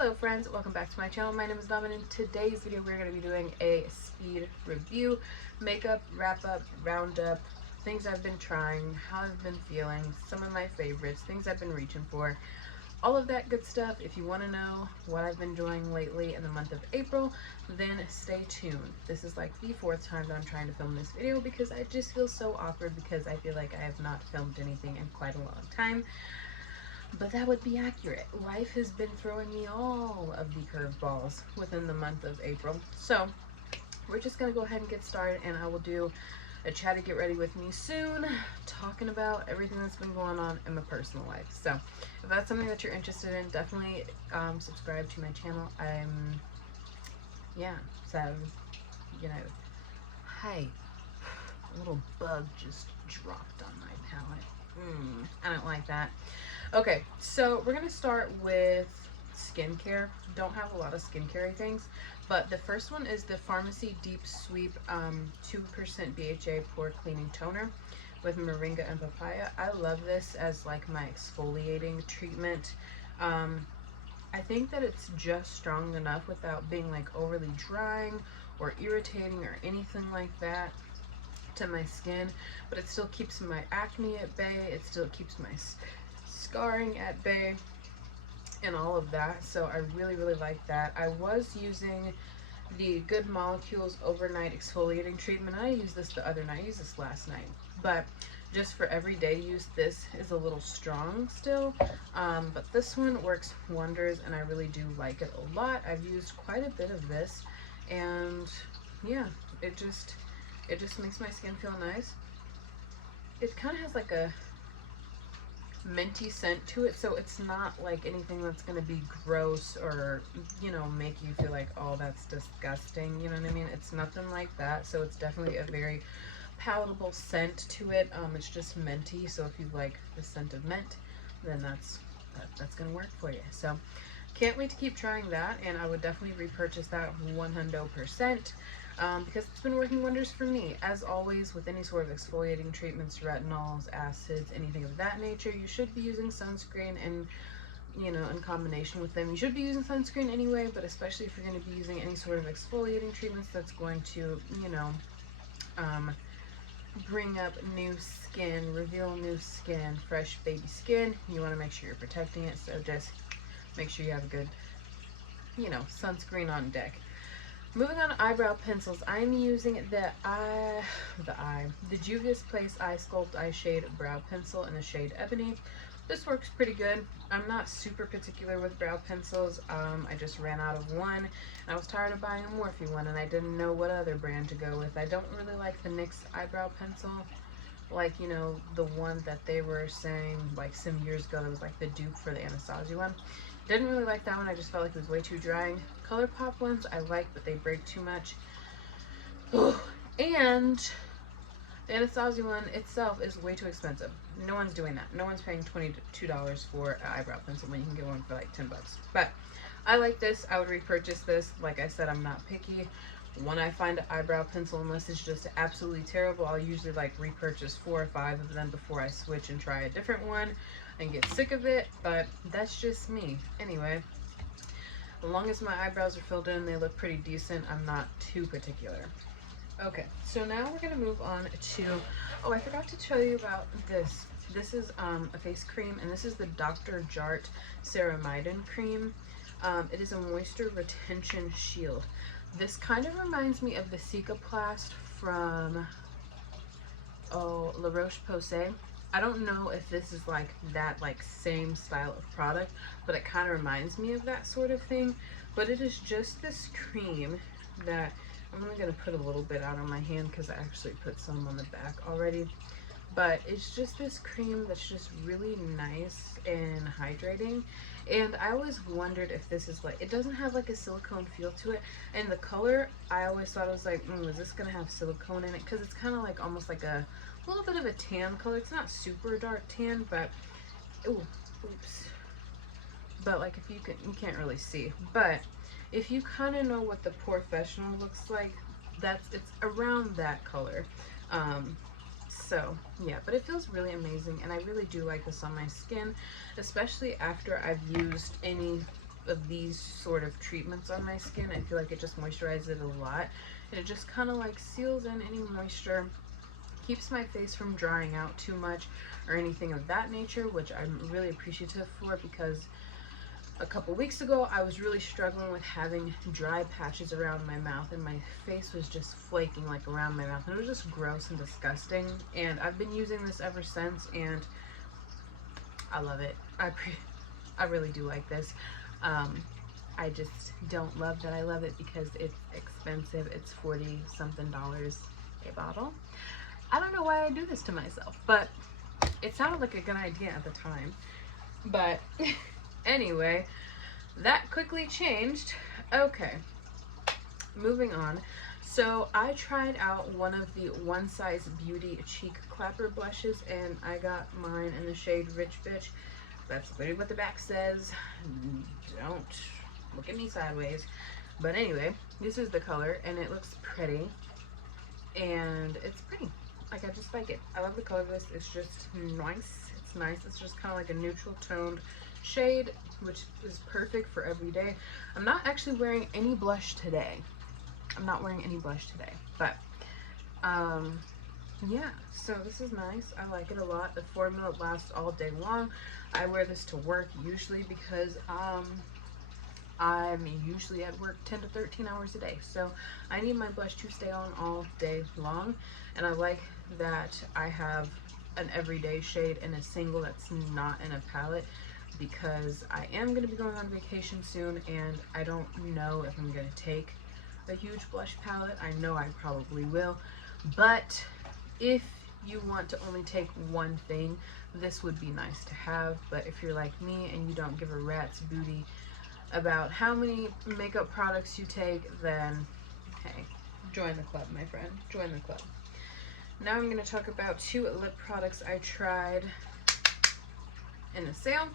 Hello friends, welcome back to my channel. My name is Nomad. In today's video we're going to be doing a speed review, makeup, wrap up, roundup, things I've been trying, how I've been feeling, some of my favorites, things I've been reaching for, all of that good stuff. If you want to know what I've been doing lately in the month of April, then stay tuned. This is like the fourth time that I'm trying to film this video because I just feel so awkward because I feel like I have not filmed anything in quite a long time. But that would be accurate. Life has been throwing me all of the curveballs within the month of April. So we're just going to go ahead and get started, and I will do a chatty get ready with me soon, talking about everything that's been going on in my personal life. So if that's something that you're interested in, definitely subscribe to my channel. Hey, a little bug just dropped on my palette. I don't like that. Okay, so we're gonna start with skincare. Don't have a lot of skincare things, but the first one is the Pharmacy Deep Sweep 2% BHA Pore Cleaning Toner with moringa and papaya. I love this as like my exfoliating treatment. I think that it's just strong enough without being like overly drying or irritating or anything like that to my skin, but it still keeps my acne at bay. It still keeps my scarring at bay and all of that. So I really like that. I was using the Good Molecules overnight exfoliating treatment. I used this the other night. I used this last night, but just for everyday use, this is a little strong still, but this one works wonders and I really do like it a lot. I've used quite a bit of this, and yeah, it just makes my skin feel nice. It kind of has like a minty scent to it, so it's not like anything that's going to be gross or, you know, make you feel like, oh, that's disgusting, you know what I mean? It's nothing like that. So it's definitely a very palatable scent to it. It's just minty, so if you like the scent of mint, then that's going to work for you. So can't wait to keep trying that, and I would definitely repurchase that 100%. Because it's been working wonders for me. As always, with any sort of exfoliating treatments, retinols, acids, anything of that nature, you should be using sunscreen, and, you know, in combination with them. You should be using sunscreen anyway, but especially if you're going to be using any sort of exfoliating treatments that's going to, you know, bring up new skin, reveal new skin, fresh baby skin, you want to make sure you're protecting it. So just make sure you have a good, you know, sunscreen on deck. Moving on to eyebrow pencils, I'm using the Juvia's Place Eye Sculpt Eye Shade Brow Pencil in the shade Ebony. This works pretty good. I'm not super particular with brow pencils. I just ran out of one, and I was tired of buying a Morphe one, and I didn't know what other brand to go with. I don't really like the NYX eyebrow pencil, like, you know, the one that they were saying like some years ago that was like the dupe for the Anastasia one. Didn't really like that one. I just felt like it was way too drying. ColourPop ones I like, but they break too much. And the Anastasia one itself is way too expensive. No one's doing that. No one's paying $22 for an eyebrow pencil when you can get one for like 10 bucks. But I like this. I would repurchase this. Like I said, I'm not picky. When I find an eyebrow pencil, unless it's just absolutely terrible, I'll usually like repurchase 4 or 5 of them before I switch and try a different one and get sick of it. But that's just me. Anyway, as long as my eyebrows are filled in, they look pretty decent. I'm not too particular. Okay, so now we're gonna move on to, oh, I forgot to tell you about this. This is a face cream, and this is the Dr. Jart Ceramide cream. It is a moisture retention shield. This kind of reminds me of the Cicaplast from, La Roche-Posay. I don't know if this is like that like same style of product, but it kind of reminds me of that sort of thing. But it is just this cream that I'm only going to put a little bit out on my hand because I actually put some on the back already. But it's just this cream that's just really nice and hydrating. And I always wondered if this is like, it doesn't have like a silicone feel to it. And the color, I always thought, I was like, is this going to have silicone in it? Because it's kind of like almost like a little bit of a tan color. It's not super dark tan, but, oops. But like if you can't really see. But if you kind of know what the Professional looks like, it's around that color. So yeah, but it feels really amazing, and I really do like this on my skin, especially after I've used any of these sort of treatments on my skin. I feel like it just moisturizes it a lot, and it just kind of like seals in any moisture, keeps my face from drying out too much or anything of that nature, which I'm really appreciative for, because a couple weeks ago I was really struggling with having dry patches around my mouth, and my face was just flaking like around my mouth, and it was just gross and disgusting. And I've been using this ever since, and I love it. I really do like this. I just don't love that I love it because it's expensive. It's $40 something a bottle. I don't know why I do this to myself, but it sounded like a good idea at the time. But anyway, that quickly changed. Okay, moving on. So I tried out one of the One Size Beauty cheek clapper blushes, and I got mine in the shade Rich Bitch. That's literally what the back says. Don't look at me sideways. But anyway, this is the color, and it looks pretty, and it's pretty. Like, I just like it. I love the color of this. It's just nice. It's nice. It's just kind of like a neutral toned shade, which is perfect for every day. I'm not actually wearing any blush today. I'm not wearing any blush today, but yeah, so this is nice. I like it a lot. The formula lasts all day long. I wear this to work usually because I'm usually at work 10 to 13 hours a day, so I need my blush to stay on all day long. And I like that I have an everyday shade in a single that's not in a palette, because I am going to be going on vacation soon, and I don't know if I'm going to take a huge blush palette. I know I probably will, but if you want to only take one thing, this would be nice to have. But if you're like me and you don't give a rat's booty about how many makeup products you take, then hey, join the club, my friend. Join the club. Now I'm going to talk about two lip products I tried in a sale.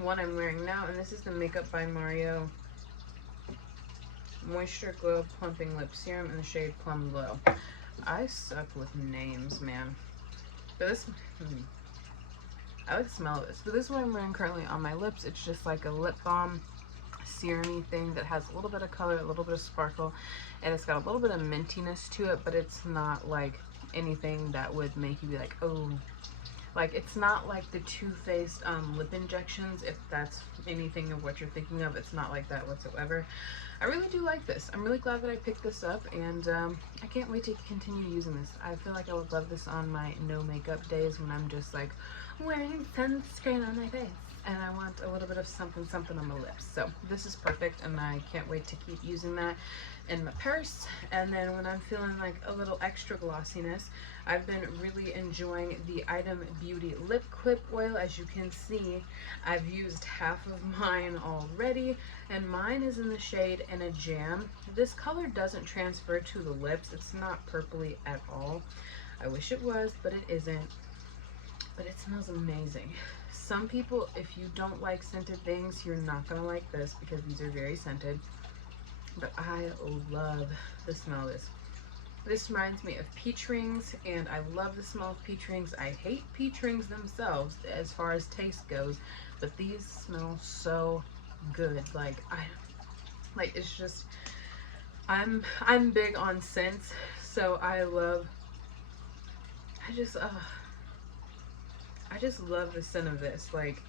One I'm wearing now, and this is the Makeup by Mario Moisture Glow Plumping Lip Serum in the shade Plum Glow. I suck with names, man. But this, I like the smell of this. But this is what I'm wearing currently on my lips. It's just like a lip balm serum-y thing that has a little bit of color, a little bit of sparkle, and it's got a little bit of mintiness to it, but it's not like anything that would make you be like, oh. Like, it's not like the Too Faced lip injections, if that's anything of what you're thinking of. It's not like that whatsoever. I really do like this. I'm really glad that I picked this up, and I can't wait to continue using this. I feel like I would love this on my no makeup days when I'm just like wearing sunscreen on my face and I want a little bit of something something on my lips. So this is perfect, and I can't wait to keep using that in my purse. And then when I'm feeling like a little extra glossiness, I've been really enjoying the Item Beauty Lip Quip Oil. As you can see, I've used half of mine already, and mine is in the shade In a Jam. This color doesn't transfer to the lips. It's not purpley at all. I wish it was, but it isn't. But it smells amazing. Some people, if you don't like scented things, you're not gonna like this because these are very scented. But I love the smell of this. This reminds me of peach rings, and I love the smell of peach rings. I hate peach rings themselves as far as taste goes, but these smell so good. Like, it's just, I'm big on scents, so I just love the scent of this. Like,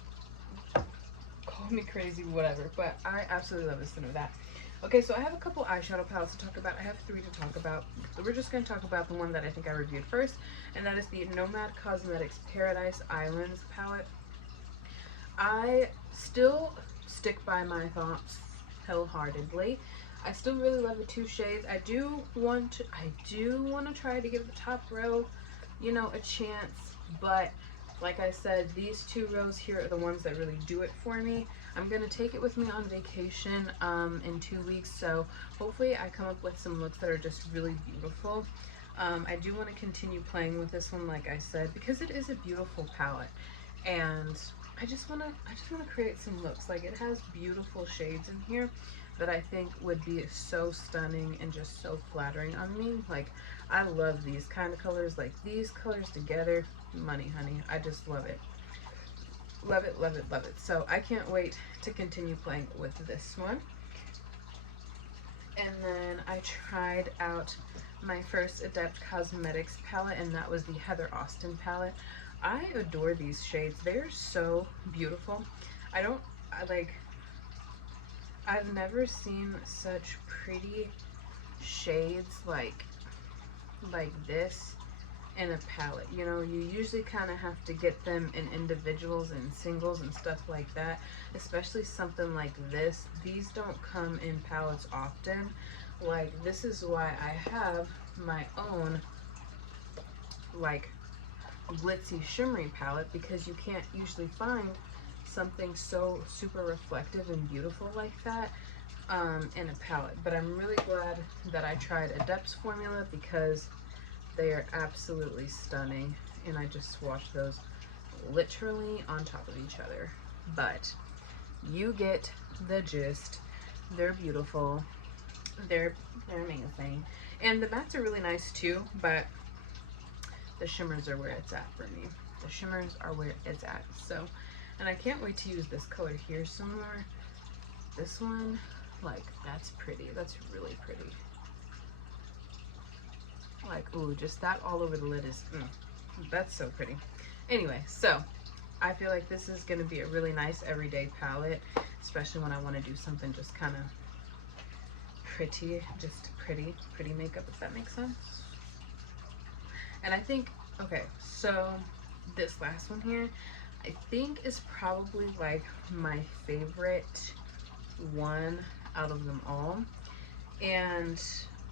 call me crazy, whatever, but I absolutely love the scent of that. Okay, so I have a couple eyeshadow palettes to talk about. I have 3 to talk about. We're just going to talk about the one that I think I reviewed first, and that is the Nomad Cosmetics Paradise Islands palette. I still stick by my thoughts wholeheartedly. I still really love the 2 shades. I do want to try to give the top row, you know, a chance, but like I said, these 2 rows here are the ones that really do it for me. I'm going to take it with me on vacation in 2 weeks, so hopefully I come up with some looks that are just really beautiful. I do want to continue playing with this one, like I said, because it is a beautiful palette, and I just want to create some looks. Like, it has beautiful shades in here that I think would be so stunning and just so flattering on me. Like, I love these kind of colors. Like, these colors together, money, honey. I just love it. Love it, love it, love it. So I can't wait to continue playing with this one. And then I tried out my first Adept Cosmetics palette, and that was the Heather Austin palette. I adore these shades. They're so beautiful. I've never seen such pretty shades like this in a palette. You know, you usually kind of have to get them in individuals and singles and stuff like that, especially something like this. These don't come in palettes often. Like, this is why I have my own like glitzy shimmery palette, because you can't usually find something so super reflective and beautiful like that in a palette. But I'm really glad that I tried Adept's formula, because they are absolutely stunning, and I just swatched those literally on top of each other. But you get the gist. They're beautiful. They're amazing. And the mattes are really nice too, but the shimmers are where it's at for me. The shimmers are where it's at. So, and I can't wait to use this color here some more. This one, like, that's pretty. That's really pretty. Like, ooh, just that all over the lid is, that's so pretty. Anyway, so I feel like this is going to be a really nice everyday palette, especially when I want to do something just kind of pretty, just pretty makeup, if that makes sense. And I think, okay, so this last one here, I think is probably like my favorite one out of them all. And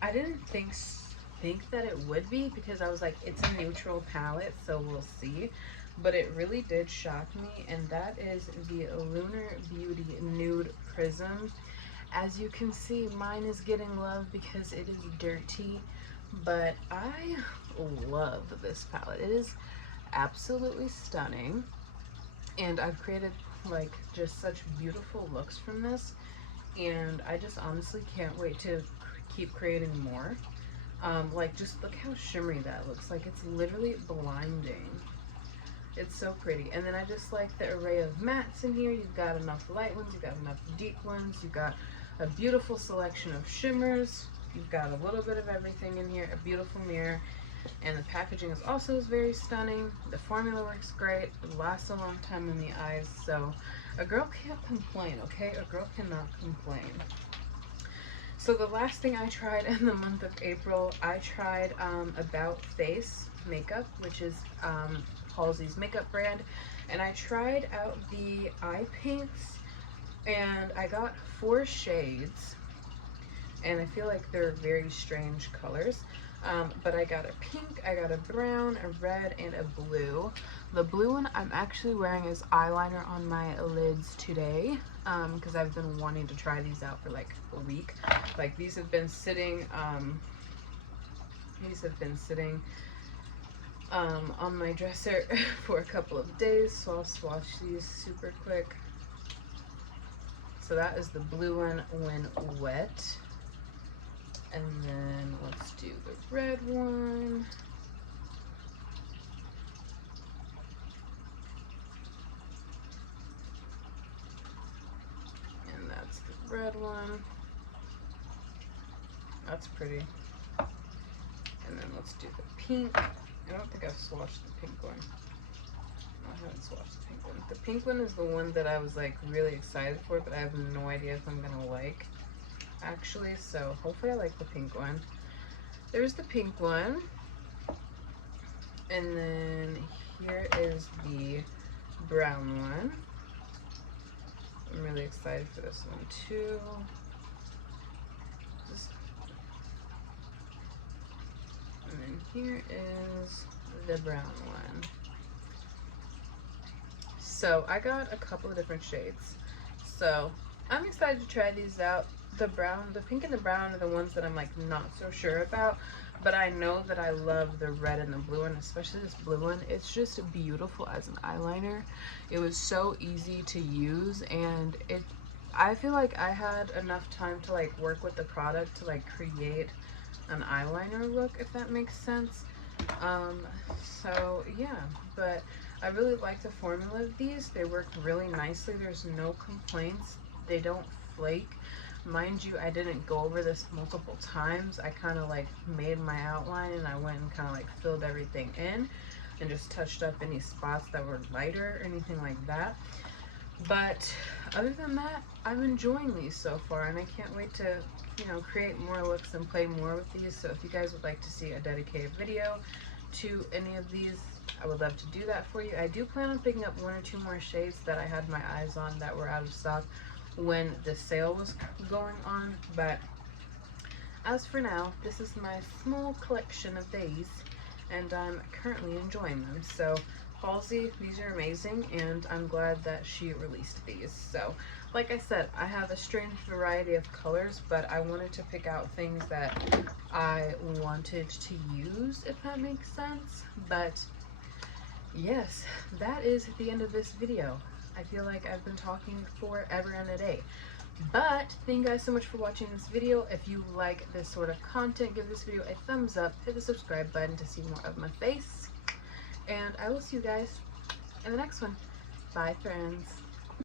I didn't think that it would be, because I was like, it's a neutral palette, so we'll see. But it really did shock me, and that is the Lunar Beauty Nude Prism. As you can see, mine is getting love because it is dirty, but I love this palette. It is absolutely stunning, and I've created like just such beautiful looks from this, and I just honestly can't wait to keep creating more. Like, just look how shimmery that looks. Like, it's literally blinding. It's so pretty. And then I just like the array of mattes in here. You've got enough light ones, you've got enough deep ones, you've got a beautiful selection of shimmers, you've got a little bit of everything in here, a beautiful mirror, and the packaging is also very stunning. The formula works great, it lasts a long time in the eyes, so a girl can't complain, okay? A girl cannot complain. So the last thing I tried in the month of April, I tried About Face makeup, which is Halsey's makeup brand, and I tried out the eye paints, and I got 4 shades, and I feel like they're very strange colors. But I got a pink, I got a brown, a red, and a blue. The blue one I'm actually wearing as eyeliner on my lids today, because I've been wanting to try these out for like a week. Like, these have been sitting, on my dresser for a couple of days, so I'll swatch these super quick. So that is the blue one, When Wet. And then let's do the red one. And that's the red one. That's pretty. And then let's do the pink. I don't think I've swatched the pink one. I haven't swatched the pink one. The pink one is the one that I was like really excited for, but I have no idea if I'm gonna like, actually, so hopefully I like the pink one. There's the pink one, and then here is the brown one. I'm really excited for this one too. And then here is the brown one. So I got a couple of different shades, so I'm excited to try these out. The brown, the pink and the brown are the ones that I'm like not so sure about, but I know that I love the red and the blue one, especially this blue one. It's just beautiful as an eyeliner. It was so easy to use, and I feel like I had enough time to like work with the product to like create an eyeliner look, if that makes sense. So yeah, but I really like the formula of these. They work really nicely. There's no complaints. They don't flake. Mind you, I didn't go over this multiple times. I kind of like made my outline and I went and kind of like filled everything in and just touched up any spots that were lighter or anything like that. But other than that, I'm enjoying these so far, and I can't wait to, you know, create more looks and play more with these. So if you guys would like to see a dedicated video to any of these, I would love to do that for you. I do plan on picking up 1 or 2 more shades that I had my eyes on that were out of stock when the sale was going on. But as for now, this is my small collection of these, and I'm currently enjoying them. So Halsey, these are amazing, and I'm glad that she released these. So like I said, I have a strange variety of colors, but I wanted to pick out things that I wanted to use, if that makes sense. But yes, that is the end of this video. I feel like I've been talking forever and a day. But thank you guys so much for watching this video. If you like this sort of content, give this video a thumbs up, hit the subscribe button to see more of my face. And I will see you guys in the next one. Bye, friends.